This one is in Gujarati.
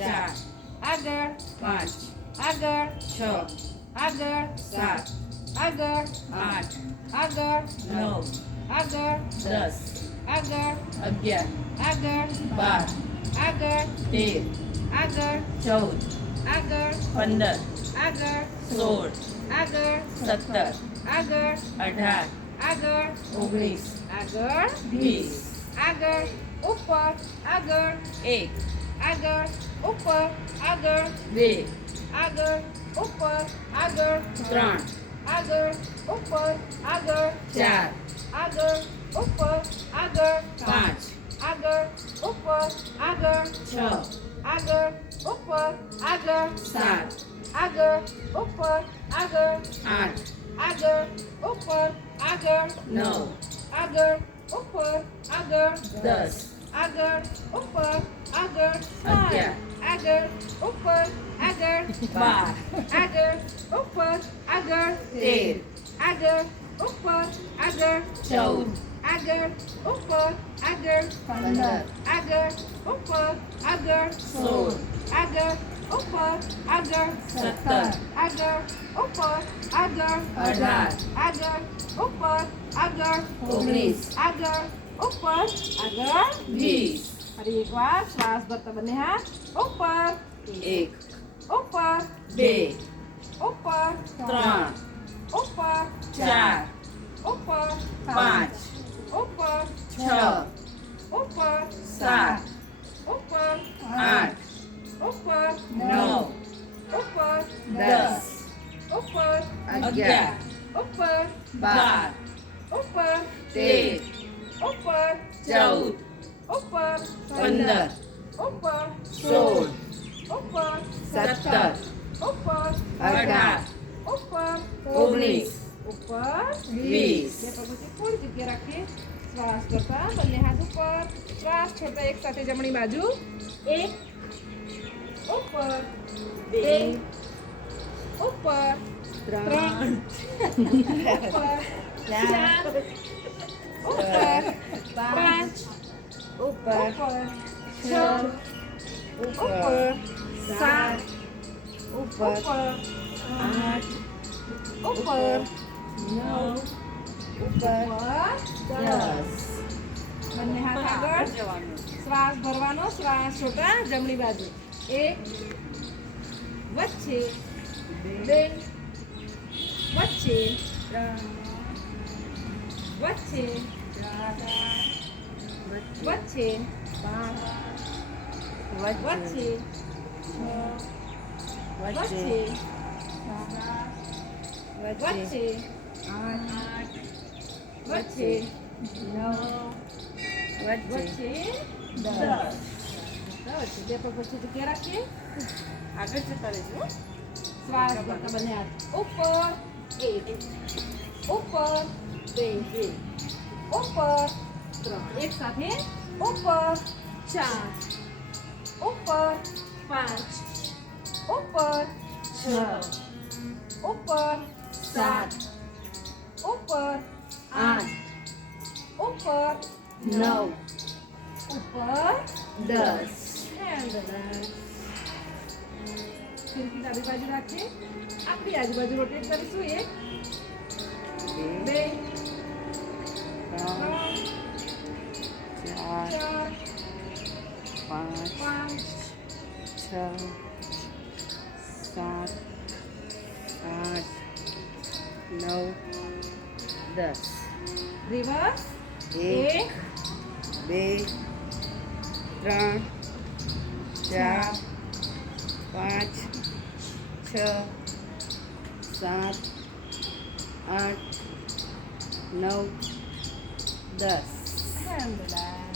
4 આગળ 5 આગળ 6 આગળ 7 આગળ 8 આગળ 9 આગળ 10 આગળ 11 આગળ 12 આગળ 13 આગળ 14 આગળ 15 આગળ 16 આગળ 17 આગળ 18 આગળ 19 આગળ 20 આગળ ઉપર આગળ 1 આગળ ઉપર આગળ 2 આગળ ઉપર આગળ 3 આગળ ઉપર આગળ 4 આગળ ઉપર આગળ 5 આગળ ઉપર આગળ 6 આગળ ઉપર આગળ 7 આગળ ઉપર આગળ 8 આગળ ઉપર આગળ 9 આગળ ઉપર આગળ 10 આગળ ઉપર આગળ 11 આગળ ઉપર આગળ 12 આગળ ઉપર આગળ 13 આગળ ઉપર આગળ 14 આગળ ઉપર આગળ 15 આગળ ઉપર આગળ 16 આગળ ઉપર આગળ 17 આગળ ઉપર આગળ 18 આગળ ઉપર આગળ 19 આગળ ઉપર આગળ 20 ફરી એકવાર શ્વાસ ભરતા બંને હાથ ઉપર 1 ઉપર 2 ઉપર 3 ઉપર 4 ઉપર 5 ઉપર 6 ઉપર 7 ઉપર 8 ઉપર 9 ઉપર 10 ઉપર 11 ઉપર 12 ઉપર 13 ઉપર 14 ઉપર 15 ઉપર 16 ઉપર 17 ઉપર 18 ઉપર 19 ઉપર 20 બે પગોથી થોડી જગ્યા રાખીએ શ્વાસ કરતા બંને હાથ ઉપર શ્વાસ છોડતા એક સાથે જમણી બાજુ એક ઉપર બે ઉપર ત્રણ ઉપર ચાર ઉપર પાંચ ઉપર ઉપર છ ઉપર સાત ઉપર ઉપર 8 ઉપર 9 ઉપર 10 બંને હાથ આગળ જવાનું શ્વાસ ભરવાનો શ્વાસ છોટા જમણી બાજુ એક વચ્ચે બે વચ્ચે વચ્ચે વચ્ચે વચ્ચે વચ્ચે વચ્ચે વચ્ચે વચ્ચે 10 બે પગ વચ્ચે જગ્યા રાખીએ આગળ જતા રહેજો શ્વાસ ભરતા બંને હાથ ઉપર એક ઉપર બે ઉપર ત્રણ એક સાથે ઉપર ચાર ઉપર પાંચ ઉપર છ ઉપર સાત ઉપર આઠ ઉપર 9 ઉપર 10 ખીડકી ડાબી બાજુ રાખીએ આપણી આજુબાજુ રોટેટ કરીશું એક 2 બે 3 4 ચાર 5 પાંચ 6 7 8 9 10 રિવર્સ 1 એક 2 3 4 5 6 7 8 9 10 alhamdulillah